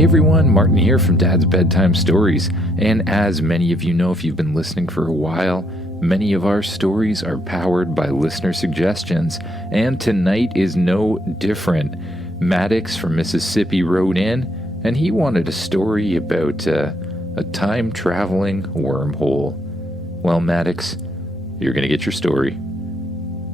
Hey everyone, Martin here from Dad's Bedtime Stories, and as many of you know if you've been listening for a while, many of our stories are powered by listener suggestions, and tonight is no different. Matix from Mississippi wrote in, and he wanted a story about a time-traveling wormhole. Well, Matix, you're going to get your story.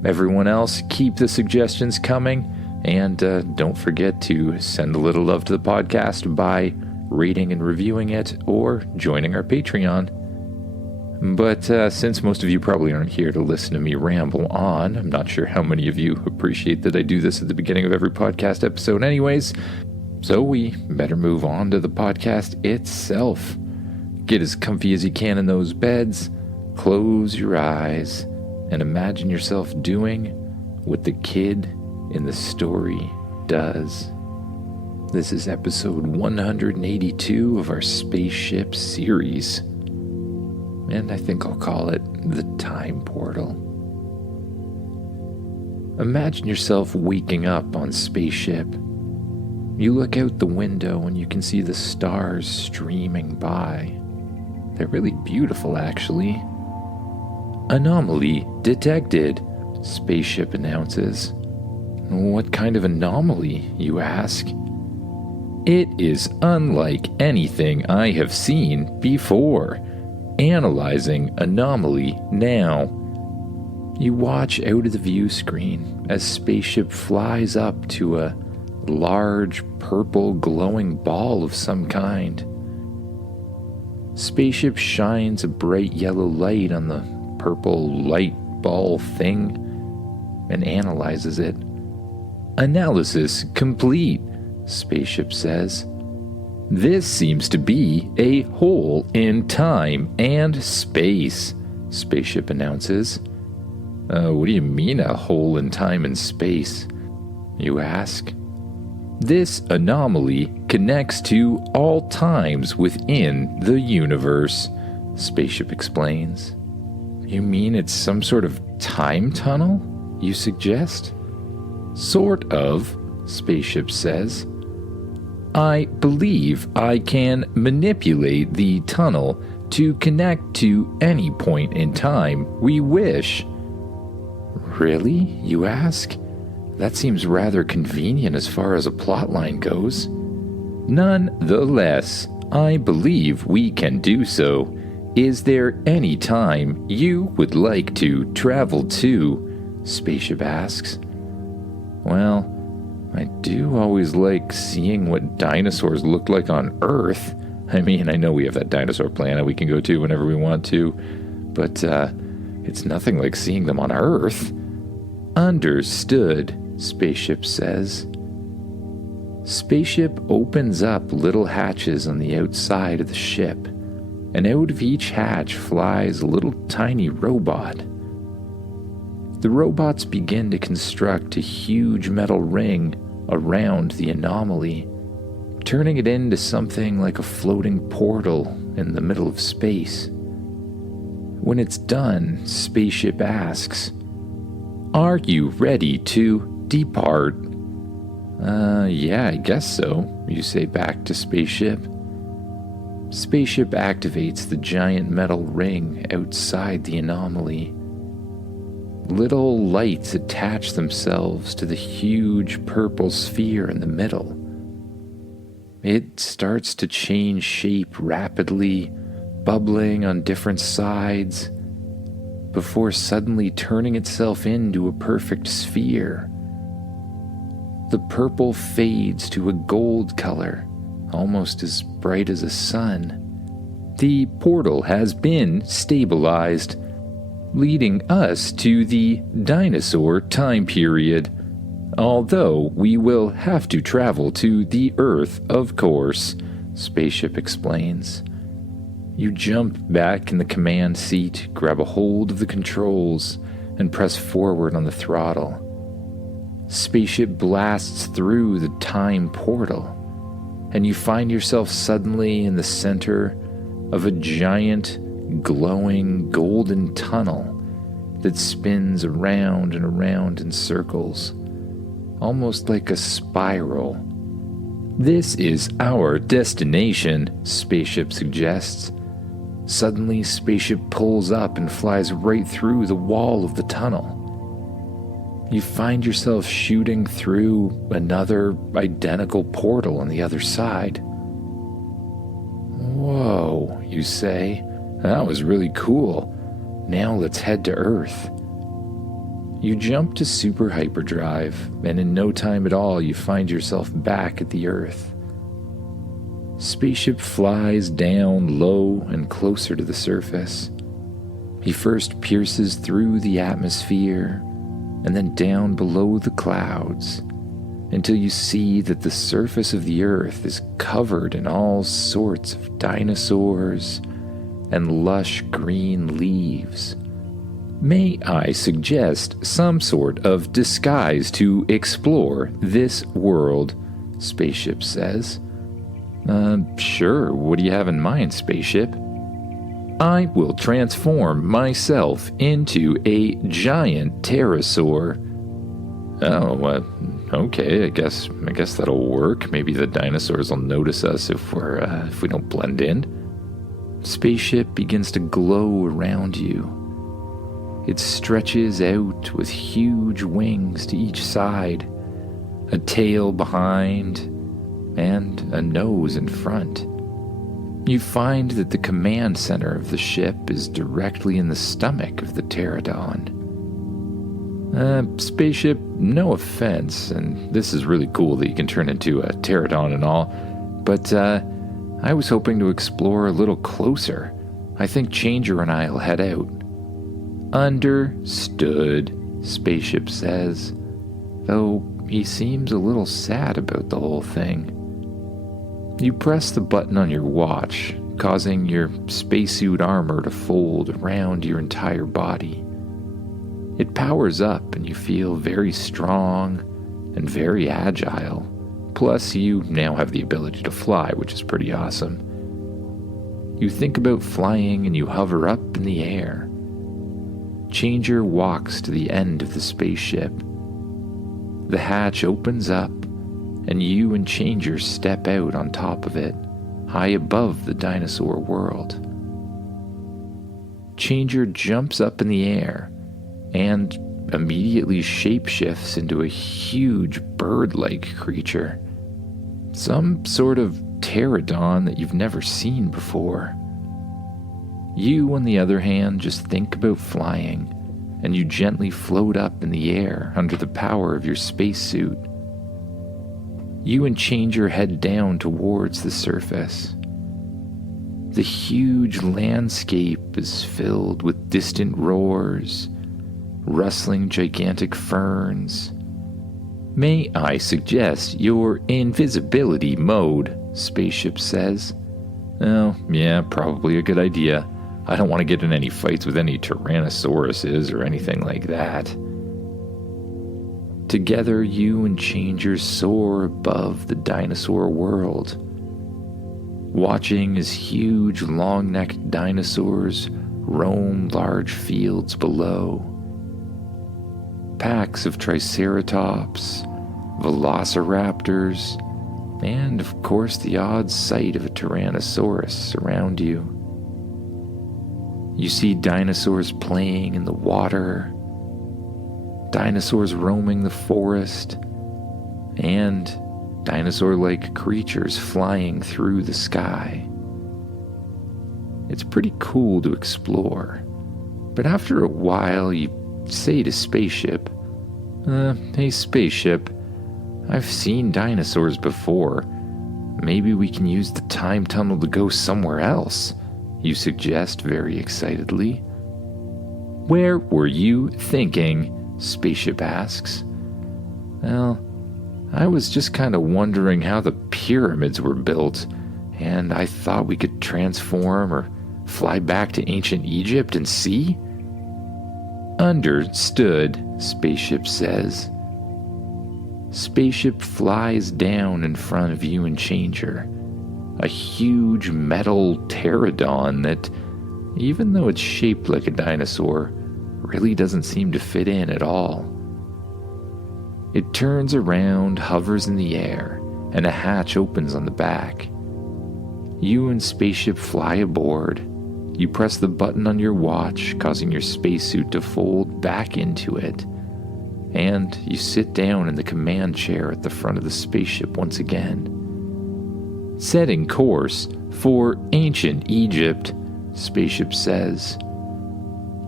Everyone else, keep the suggestions coming. And don't forget to send a little love to the podcast by rating and reviewing it or joining our Patreon. But since most of you probably aren't here to listen to me ramble on, I'm not sure how many of you appreciate that I do this at the beginning of every podcast episode anyways, so we better move on to the podcast itself. Get as comfy as you can in those beds, close your eyes, and imagine yourself doing what the kid in the story does. This is episode 182 of our Spaceship Series, and I think I'll call it The Time Portal. Imagine yourself waking up on Spaceship. You look out the window and you can see the stars streaming by. They're really beautiful, actually. Anomaly detected, Spaceship announces. What kind of anomaly, you ask? It is unlike anything I have seen before. Analyzing anomaly now. You watch out of the view screen as Spaceship flies up to a large purple glowing ball of some kind. Spaceship shines a bright yellow light on the purple light ball thing and analyzes it. Analysis complete, Spaceship says. This seems to be a hole in time and space, Spaceship announces. What do you mean a hole in time and space? You ask. This anomaly connects to all times within the universe, Spaceship explains. You mean it's some sort of time tunnel, you suggest? Sort of, Spaceship says. I believe I can manipulate the tunnel to connect to any point in time we wish. Really, you ask? That seems rather convenient as far as a plotline goes. Nonetheless, I believe we can do so. Is there any time you would like to travel to? Spaceship asks. Well, I do always like seeing what dinosaurs look like on Earth. I mean, I know we have that dinosaur planet we can go to whenever we want to, but it's nothing like seeing them on Earth. Understood, Spaceship says. Spaceship opens up little hatches on the outside of the ship, and out of each hatch flies a little tiny robot. The robots begin to construct a huge metal ring around the anomaly, turning it into something like a floating portal in the middle of space. When it's done, Spaceship asks, "Are you ready to depart?" Yeah, I guess so," you say back to Spaceship. Spaceship activates the giant metal ring outside the anomaly. Little lights attach themselves to the huge purple sphere in the middle. It starts to change shape rapidly, bubbling on different sides, before suddenly turning itself into a perfect sphere. The purple fades to a gold color, almost as bright as a sun. The portal has been stabilized, leading us to the dinosaur time period, although we will have to travel to the Earth, of course, Spaceship explains. You jump back in the command seat, grab a hold of the controls, and press forward on the throttle. Spaceship blasts through the time portal, and you find yourself suddenly in the center of a giant, glowing golden tunnel that spins around and around in circles, almost like a spiral. "This is our destination," Spaceship suggests. Suddenly, Spaceship pulls up and flies right through the wall of the tunnel. You find yourself shooting through another identical portal on the other side. "Whoa," you say. "That was really cool. Now let's head to Earth." You jump to super hyperdrive, and in no time at all you find yourself back at the Earth. Spaceship flies down low and closer to the surface. He first pierces through the atmosphere, and then down below the clouds, until you see that the surface of the Earth is covered in all sorts of dinosaurs and lush green leaves. "May I suggest some sort of disguise to explore this world?" Spaceship says. Sure, what do you have in mind, Spaceship?" "I will transform myself into a giant pterosaur." "Oh, okay, I guess that'll work. Maybe the dinosaurs will notice us if we don't blend in." Spaceship begins to glow around you. It stretches out with huge wings to each side, a tail behind, and a nose in front. You find that the command center of the ship is directly in the stomach of the pterodon. Spaceship, no offense, and this is really cool that you can turn into a pterodon and all, but I was hoping to explore a little closer. I think Changer and I'll head out." "Understood," Spaceship says, though he seems a little sad about the whole thing. You press the button on your watch, causing your spacesuit armor to fold around your entire body. It powers up and you feel very strong and very agile. Plus, you now have the ability to fly, which is pretty awesome. You think about flying and you hover up in the air. Changer walks to the end of the spaceship. The hatch opens up, and you and Changer step out on top of it, high above the dinosaur world. Changer jumps up in the air and immediately shapeshifts into a huge bird-like creature. Some sort of pterodon that you've never seen before. You, on the other hand, just think about flying, and you gently float up in the air under the power of your spacesuit. You and Changer head down towards the surface. The huge landscape is filled with distant roars, rustling gigantic ferns. "May I suggest your invisibility mode?" Spaceship says. "Oh, yeah, probably a good idea. I don't want to get in any fights with any Tyrannosauruses or anything like that." Together, you and Changer soar above the dinosaur world, watching as huge, long-necked dinosaurs roam large fields below. Packs of Triceratops, Velociraptors, and, of course, the odd sight of a Tyrannosaurus surround you. You see dinosaurs playing in the water, dinosaurs roaming the forest, and dinosaur-like creatures flying through the sky. It's pretty cool to explore, but after a while you say to Spaceship, "Hey Spaceship, I've seen dinosaurs before. Maybe we can use the time tunnel to go somewhere else," you suggest very excitedly. "Where were you thinking?" Spaceship asks. "Well, I was just kind of wondering how the pyramids were built, and I thought we could transform or fly back to ancient Egypt and see." "Understood," Spaceship says. Spaceship flies down in front of you and Changer, a huge metal pterodon that, even though it's shaped like a dinosaur, really doesn't seem to fit in at all. It turns around, hovers in the air, and a hatch opens on the back. You and Spaceship fly aboard. You press the button on your watch, causing your spacesuit to fold back into it. And you sit down in the command chair at the front of the spaceship once again. Setting course for ancient Egypt, Spaceship says.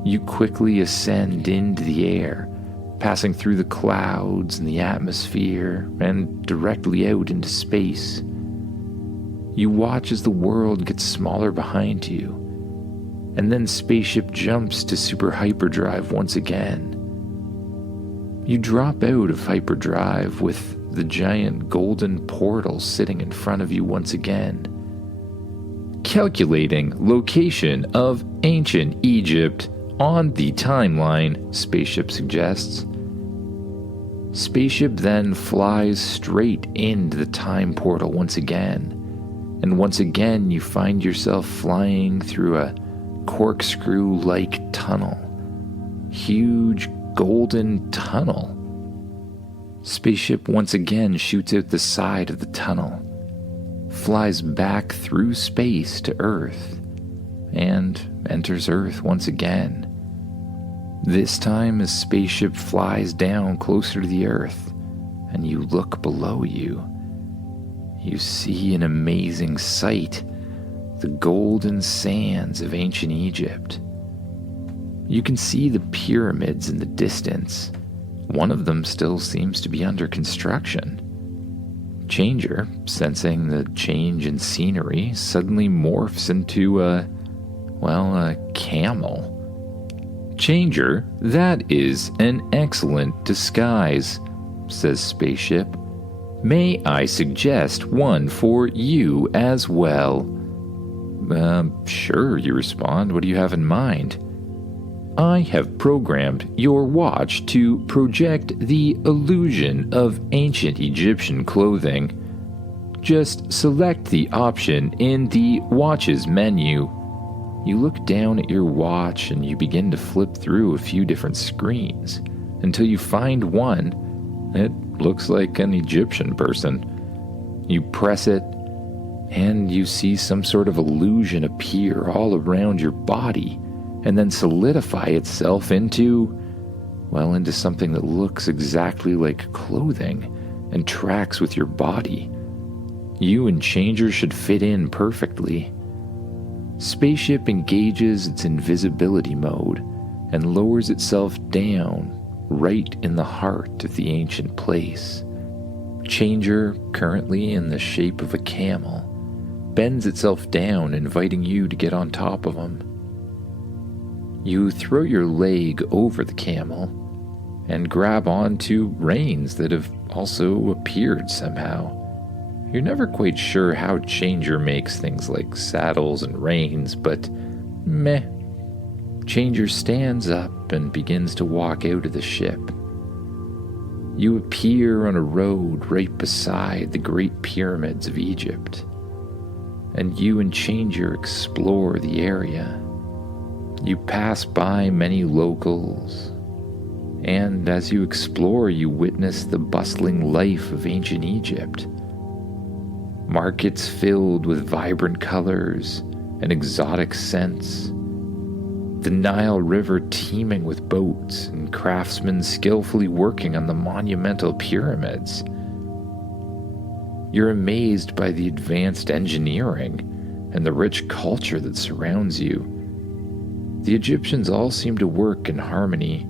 You quickly ascend into the air, passing through the clouds and the atmosphere and directly out into space. You watch as the world gets smaller behind you, and then Spaceship jumps to super hyperdrive once again. You drop out of hyperdrive with the giant golden portal sitting in front of you once again. Calculating location of ancient Egypt on the timeline, Spaceship suggests. Spaceship then flies straight into the time portal once again, and once again you find yourself flying through a corkscrew-like tunnel. Huge golden tunnel. Spaceship once again shoots out the side of the tunnel, flies back through space to Earth, and enters Earth once again. This time as Spaceship flies down closer to the Earth, and you look below you. You see an amazing sight, the golden sands of ancient Egypt. You can see the pyramids in the distance. One of them still seems to be under construction. Changer, sensing the change in scenery, suddenly morphs into a camel. Changer, that is an excellent disguise, says Spaceship. May I suggest one for you as well? Sure, you respond. What do you have in mind? I have programmed your watch to project the illusion of ancient Egyptian clothing. Just select the option in the watch's menu. You look down at your watch and you begin to flip through a few different screens until you find one. It looks like an Egyptian person. You press it and you see some sort of illusion appear all around your body and then solidify itself into something that looks exactly like clothing and tracks with your body. You and Changer should fit in perfectly. Spaceship engages its invisibility mode and lowers itself down right in the heart of the ancient place. Changer, currently in the shape of a camel, bends itself down, inviting you to get on top of him. You throw your leg over the camel and grab onto reins that have also appeared somehow. You're never quite sure how Changer makes things like saddles and reins, but meh. Changer stands up and begins to walk out of the ship. You appear on a road right beside the Great Pyramids of Egypt, and you and Changer explore the area. You pass by many locals, and as you explore, you witness the bustling life of ancient Egypt. Markets filled with vibrant colors and exotic scents. The Nile River teeming with boats and craftsmen skillfully working on the monumental pyramids. You're amazed by the advanced engineering and the rich culture that surrounds you. The Egyptians all seem to work in harmony,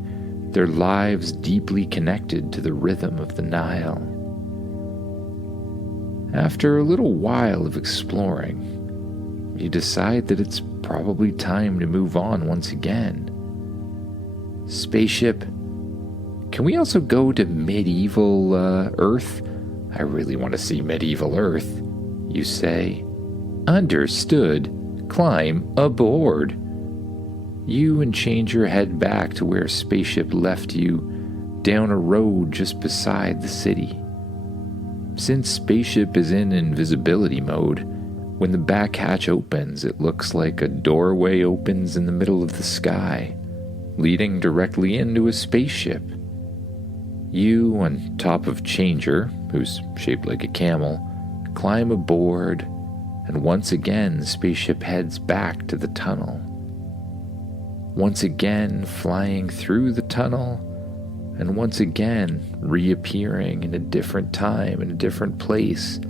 their lives deeply connected to the rhythm of the Nile. After a little while of exploring, you decide that it's probably time to move on once again. Spaceship, can we also go to medieval Earth? I really want to see medieval Earth, you say. Understood. Climb aboard. You and Changer head back to where Spaceship left you, down a road just beside the city. Since Spaceship is in invisibility mode, when the back hatch opens, it looks like a doorway opens in the middle of the sky, leading directly into a spaceship. You, on top of Changer, who's shaped like a camel, climb aboard, and once again the spaceship heads back to the tunnel. Once again flying through the tunnel, and once again reappearing in a different time, in a different place,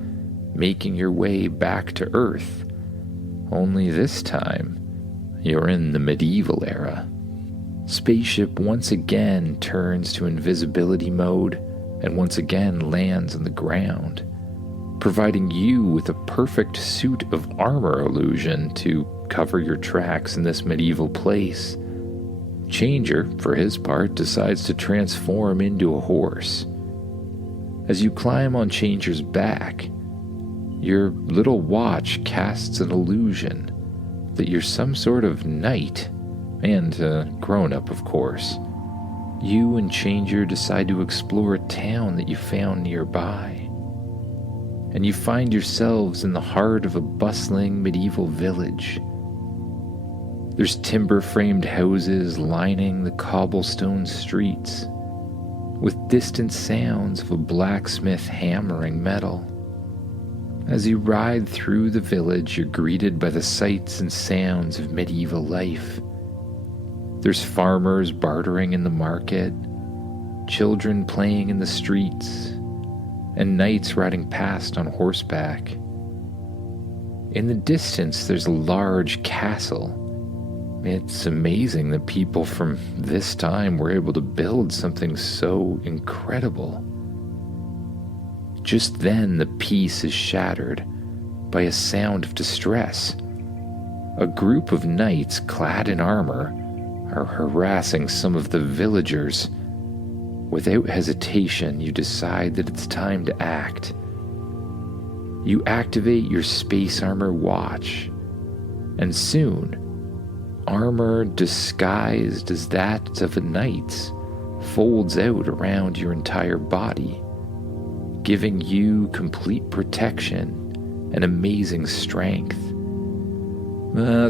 making your way back to Earth. Only this time, you're in the medieval era. Spaceship once again turns to invisibility mode and once again lands on the ground, providing you with a perfect suit of armor illusion to cover your tracks in this medieval place. Changer, for his part, decides to transform into a horse. As you climb on Changer's back, your little watch casts an illusion that you're some sort of knight, and grown-up, of course. You and Changer decide to explore a town that you found nearby, and you find yourselves in the heart of a bustling medieval village. There's timber-framed houses lining the cobblestone streets, with distant sounds of a blacksmith hammering metal. As you ride through the village, you're greeted by the sights and sounds of medieval life. There's farmers bartering in the market, children playing in the streets, and knights riding past on horseback. In the distance, there's a large castle. It's amazing that people from this time were able to build something so incredible. Just then, the peace is shattered by a sound of distress. A group of knights clad in armor are harassing some of the villagers. Without hesitation, you decide that it's time to act. You activate your space armor watch, and soon, armor disguised as that of a knight's folds out around your entire body, giving you complete protection and amazing strength.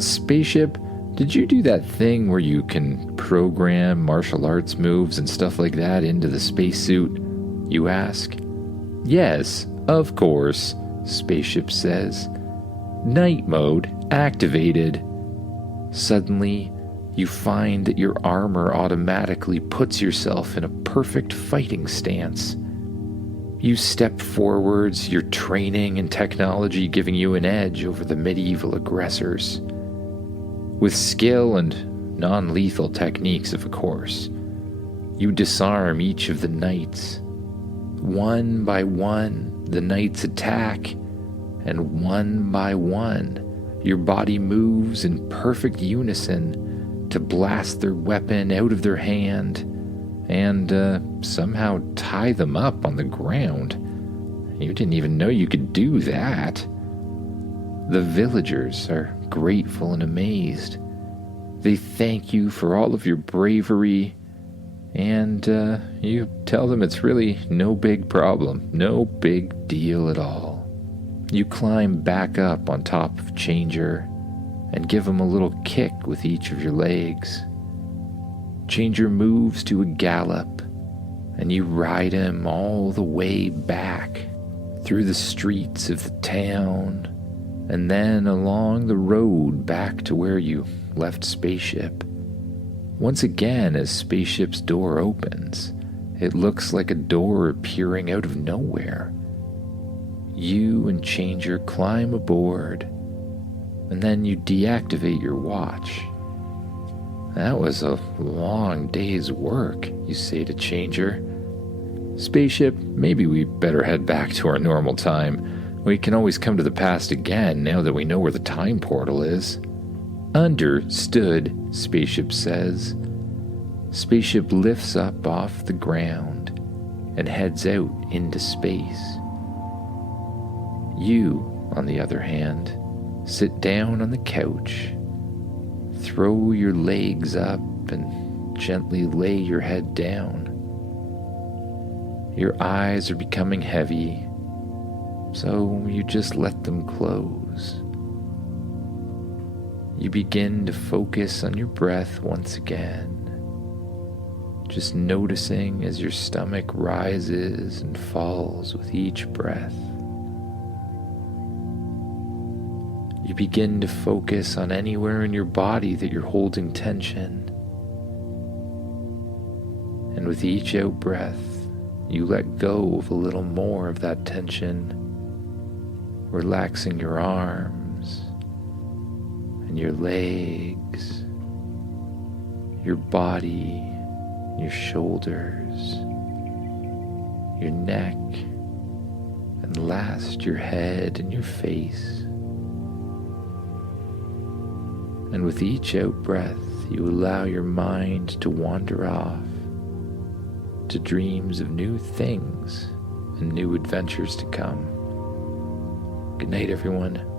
Spaceship, did you do that thing where you can program martial arts moves and stuff like that into the spacesuit? You ask. Yes, of course, Spaceship says. Night mode activated. Suddenly, you find that your armor automatically puts yourself in a perfect fighting stance. You step forwards, your training and technology giving you an edge over the medieval aggressors. With skill and non-lethal techniques, of course, you disarm each of the knights. One by one, the knights attack, and one by one, your body moves in perfect unison to blast their weapon out of their hand and somehow tie them up on the ground. You didn't even know you could do that. The villagers are grateful and amazed. They thank you for all of your bravery, and you tell them it's really no big problem, no big deal at all. You climb back up on top of Changer and give him a little kick with each of your legs. Changer moves to a gallop, and you ride him all the way back through the streets of the town, and then along the road back to where you left Spaceship. Once again, as Spaceship's door opens, it looks like a door appearing out of nowhere. You and Changer climb aboard, and then you deactivate your watch. That was a long day's work, you say to Changer. Spaceship, maybe we better head back to our normal time. We can always come to the past again now that we know where the time portal is. Understood, Spaceship says. Spaceship lifts up off the ground and heads out into space. You, on the other hand, sit down on the couch, throw your legs up, and gently lay your head down. Your eyes are becoming heavy, so you just let them close. You begin to focus on your breath once again. just noticing as your stomach rises and falls with each breath. You begin to focus on anywhere in your body that you're holding tension. And with each out breath, you let go of a little more of that tension, relaxing your arms and your legs, your body, your shoulders, your neck, and last your head and your face. And with each out breath, you allow your mind to wander off to dreams of new things and new adventures to come. Good night, everyone.